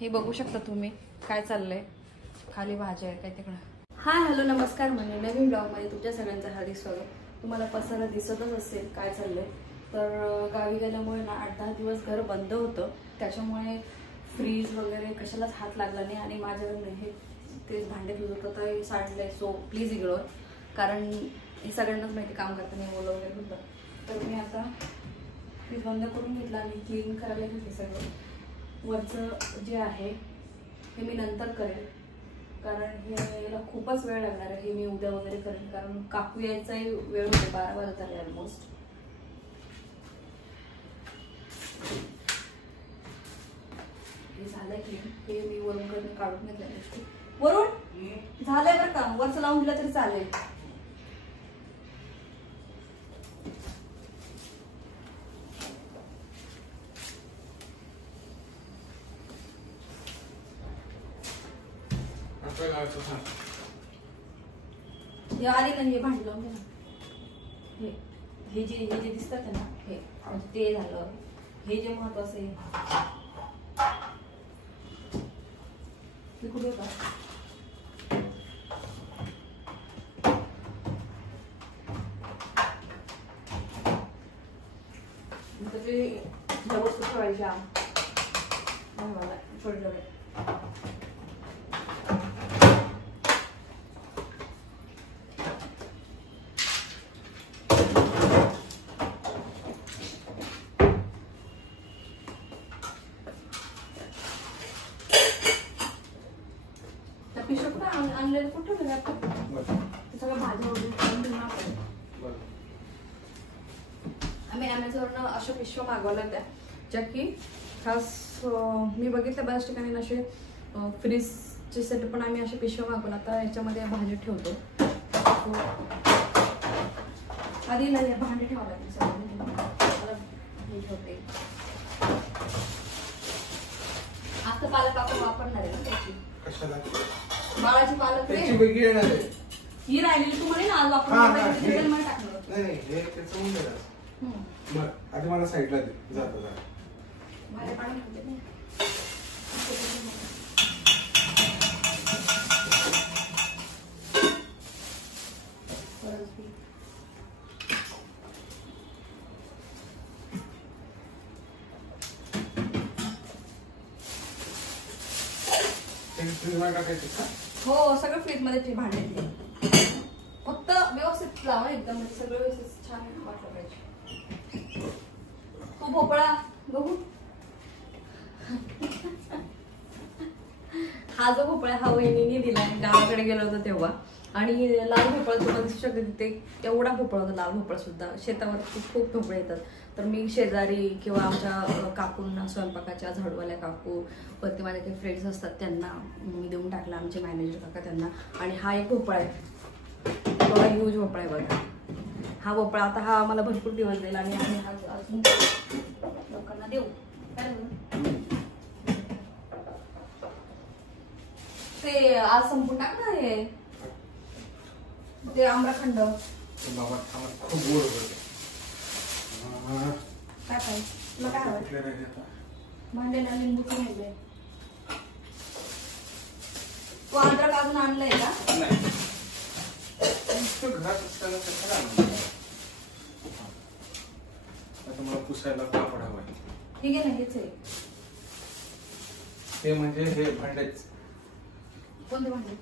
हे बघू शकता तुम्ही काय चाललंय, खाली भाज्या आहे काय तिकडं. हाय हॅलो नमस्कार म्हणजे नवीन ब्लॉगमध्ये तुमच्या सगळ्यांचं हार्दिक स्वागत. तुम्हाला पसारा दिसतच असेल काय चाललंय. तर गावी गेल्यामुळे ना 8-10 दिवस घर बंद होतं, त्याच्यामुळे फ्रीज वगैरे कशालाच हात लागला नाही आणि माझ्याकडे हे तेच भांडे धुत होतं तर सांडलंय. सो प्लीज इग्नोर, कारण हे सगळ्यांनाच माहिती काम करताना ओलं वगैरे होतं. तर मी आता फ्रीज बंद करून घेतला आणि क्लीन करायला घेतले सगळं. वरचं जे आहे हे मी नंतर करेल, कारण हे याला खूपच वेळ लागणार आहे. हे मी उद्या वगैरे करेन, कारण काकू यायचाही वेळ होते, 12 वाजत आले ऑलमोस्ट. हे झालंय क्लीन, हे मी वरून करून काढून घेतल्या गोष्टी. वरून झालंय बरं का, वरचं लावून दिलं तरी चालेल. हे आधी ना हे भांडी लावून घे ना. हे जे दिसतात ना हे ते झालं. हे जे महत्वाचं आहे ते कुठे होतं. ते ज्या वस्तू ठेवायच्या छोटे छोटे आणलेलं कुठं सगळं भाज्या वगैरे. आम्ही ॲमेझॉनवरनं अशा पिशव्या मागवल्या त्या, ज्या की खास मी बघितल्या बऱ्याच ठिकाणी असे फ्रीजचे सेट पण आम्ही अशा पिशव्या मागवल्या. आता याच्यामध्ये भाज्या ठेवतो. आधी नाही भांडे ठेवावं लागतील सगळं. हे ठेवते आता पालक आपण वापरणार आहे ना त्याची. बाळाची पालक ही राहिलेली तुम्हाला ना आज आपण आधी मला साईडला दे जाता हो सगळं फ्रीज मध्ये भांडे. फक्त व्यवस्थित लावा एकदम, सगळं व्यवस्थित छान वाटलं पाहिजे. तो भोपळा बघू, हा जो भोपळा हा वहिनीने दिला गावाकडे गेलो होतो तेव्हा. आणि लाल भोपळा तुम्हाला दिसू शकते तिथे एवढा भोपळा होता. लाल भोपळा सुद्धा शेतावर खूप भोपळे येतात. तर मी शेजारी किंवा आमच्या काकूंना, स्वयंपाकाच्या झाडूवाल्या काकू, वरती माझे काही फ्रेंड्स असतात त्यांना मी देऊन टाकला, आमचे मॅनेजर काका त्यांना. आणि हा एक भोपळा आहे, थोडा ह्यूज भोपळा आहे बघा. हा भोपळा आता हा मला भरपूर दिवस जाईल आणि आम्ही हा अजून लोकांना देऊ. ते आज संपून टाक ना हे ते आम्रखंड. काय काय तुला काय हवं. भांड्याला लिंबूचं राहिलंय. तू अद्रक अजून आणलंय का. मला पुसायला कापड हवं. ठीक आहे ना, हेच आहे ते म्हणजे हे भांडेच. कोणते भांडे.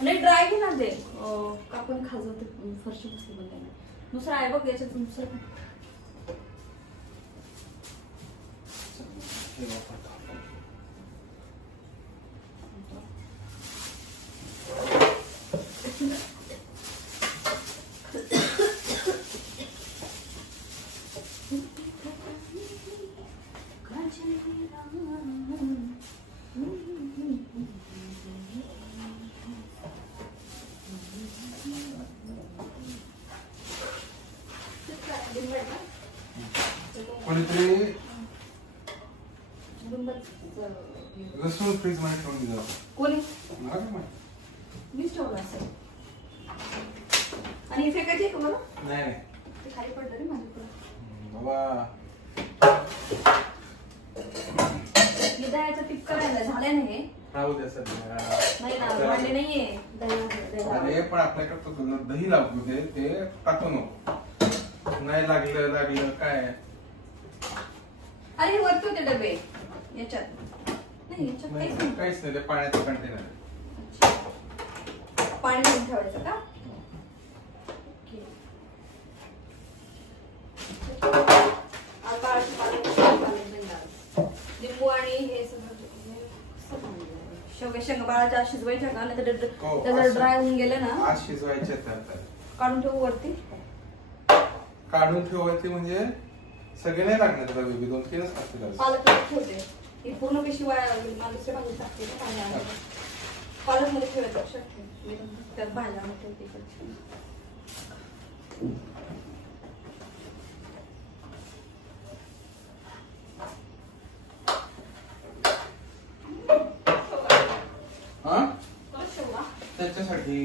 नाही ड्राय घे ना ते कापून खाजवते फरशी बसली पण त्याने. दुसरं आहे बघ याच्यात दुसरं. लसूण फ्रीज मध्ये ठेवून दिला कोणी. मला काय माहिती. मीच ठेवला असेल. आणि फेकायचे का मला. नाही ते खाली पडलं रे माझ्याकडे बाबा. भांडे नाही राहू द्या सध्या. नाही ना भांडे नाहीये दही अरे पण आपल्याकडे तो दही लागू दे, ते टाकू नको. नाही लागलं काय. अरे वरती होते डबे याच्यात नाही, याच्यात काहीच नाही. काहीच नाही, ते पाण्याचं कंटेनर. पाणी घेऊन ठेवायचं का? लिंबू आणि हे सगळं शेंगा बाळाच्या शिजवायच्या का नाही तर त्याला ड्राय होऊन गेलं ना. आज शिजवायचे काढून ठेवू वरती. काढून ठेवायचे म्हणजे सगळे नाही लागणार त्याला, बेबी 2-3च लागतील. पालक ठेवते ही पूर्ण पिशवी वाया मला दुसऱ्या भाजी टाकते ना पाणी. पालक मध्ये ठेवायचं लक्षात ठेव. मी त्यात भाज्या ठेवते. त्याच्यासाठी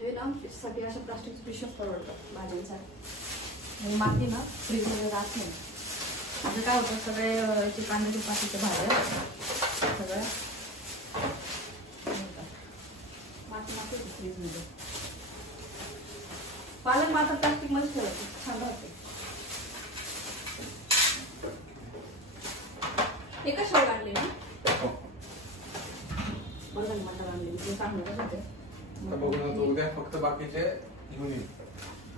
हे ना साठी अशा प्लास्टिकच्या पिशव्या परवडतात भाज्यांसाठी. माती ना फ्रीज मध्ये राहत नाही. म्हणजे काय होतं सगळे कांद्याची पातीच्या भाज्या सगळ्या माती फ्रीज मध्ये. पालक मात्र प्लास्टिक मध्ये ठेवायचं छान राहते. एका शेवट आणली ना बरं मटर आणली ते चांगलं होते. बघून तू उद्या फक्त बाकीचे घेऊन ये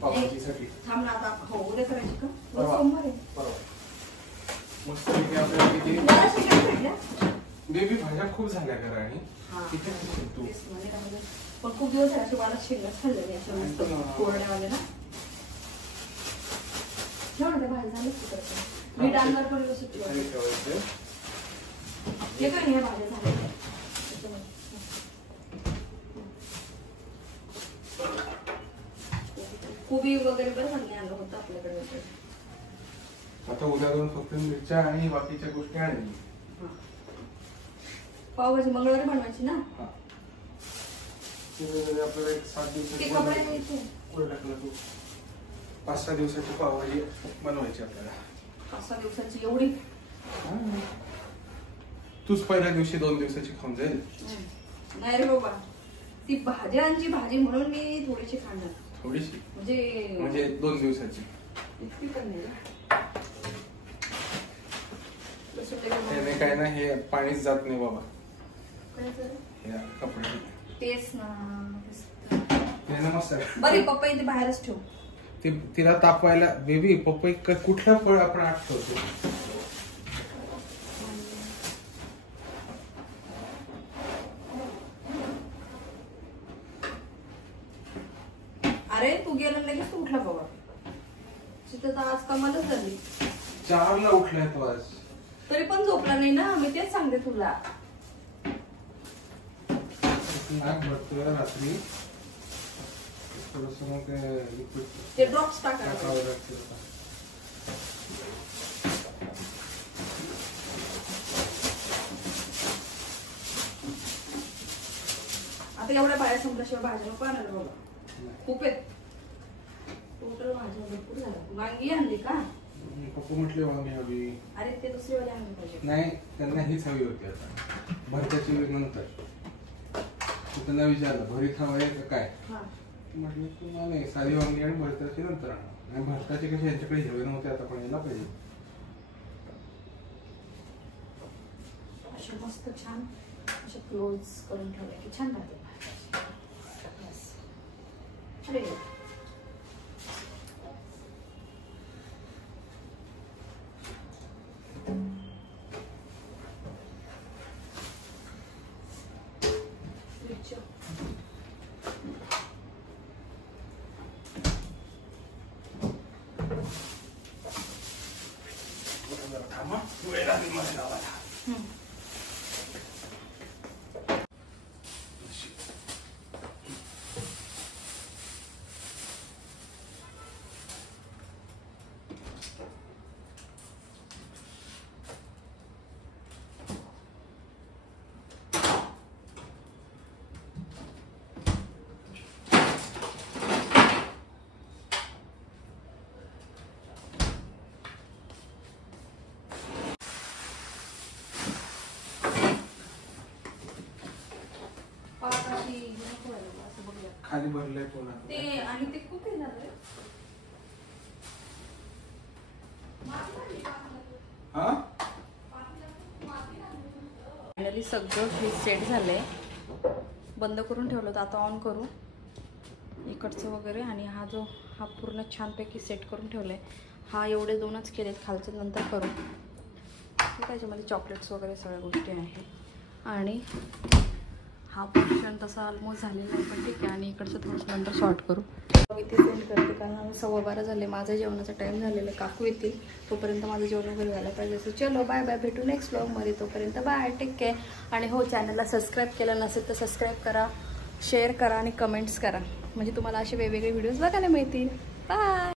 पावभाजीसाठी. थांब ना आता. हो उद्या करायची का? सोमवार आहे. मस्त आपल्याला किती बेबी भाज्या खूप झाल्या करा. आणि तू पण खूप दिवस अशी वाढत शेंगाच खाल्लेली अशा कोरड्यावाले ना. ठेव ना त्या भाजी झालं मीठ आणणार पण कसं ठेवायचं. हे काय नाही भाज्या झाल्या कोबी वगैरे बरं चांगले आणलं होतं आपल्याकडे. आता उद्या दोन फक्त मिरच्या आणि बाकीच्या गोष्टी आणली. पावभाजी मंगळवारी बनवायची ना. आपल्याला एक 7 दिवसाची 5-6 दिवसाची पावभाजी बनवायची आपल्याला. 5-6 दिवसाची एवढी. तूच पहिल्या दिवशी 2 दिवसाची खाऊन जाईल. नाही रे बाबा, ती भाज्यांची भाजी म्हणून मी थोडीशी खाणार. थोडीशी म्हणजे 2 दिवसाची. इतकी पण नाही. त्याने काय ना हे पाणीच जात नाही बाबा. काय कपडे तेच ना. मस्त बरे पप्पा इथे बाहेरच ठेव. तिला तापवायला बेबी पपई कुठलं फळ आपण आत ठेवतो. अरे तू गेला लगेच तू उठला बाबा. तिथं तर आज कमालच झाली. 4ला उठलाय तो आज. तरी पण झोपला नाही ना. मी तेच सांगते तुला. नाक भरतोय रात्री. थोडंसं मग ते ड्रॉप्स टाकावं लागतील. आता एवढ्या बाहेर संपल्याशिवाय भाज्या नको आणायला बाबा. खूप आहेत. टोटल भाज्या भरपूर झाल्या. वांगी आणली का? पप्पा म्हटले वांगी हवी. अरे ते दुसरी वाली आणली पाहिजे. नाही त्यांना हीच हवी होती. आता भरत्याची नंतर त्यांना विचारलं भरीत हवंय का काय. म्हटलं तुम्हाला नाही साधी वांगी आणि भरताची नंतर आणा. आणि भरताची कशी यांच्याकडे हिरवे नव्हते. आता पण यायला पाहिजे. अशा मस्त छान अशा क्लोज करून ठेवले की छान राहते. अरे खाली भरलंय पुन्हा ते आणि ते खूप येणार आहे. फायनली सगळं फ्रीज सेट झालंय. बंद करून ठेवलं होतं, आता ऑन करू इकडचं वगैरे. आणि हा पूर्ण छानपैकी सेट करून ठेवलाय. हा एवढे दोनच केलेत, खालचं नंतर करू. त्याच्यामध्ये चॉकलेट्स वगैरे सगळ्या गोष्टी आहेत. आणि हा पोर्शन तसा ऑलमोस्ट झालेला आहे, पण ठीक आहे. आणि इकडचं थोडंसं नंतर शॉर्ट करू. इथे सेंड करते कारण 12:15 झाले. माझा जेवणाचा टाईम झालेला. काकू येतील तोपर्यंत माझं जेवण वगैरे व्हायला पाहिजे. सो चलो बाय बाय, भेटू नेक्स्ट व्लॉगमध्ये. तोपर्यंत बाय, टेक केअर. आणि हो, चॅनलला सबस्क्राईब केलं नसेल तर सबस्क्राईब करा, शेअर करा आणि कमेंट्स करा, म्हणजे तुम्हाला असे वेगवेगळे व्हिडिओज बघायला मिळतील. बाय.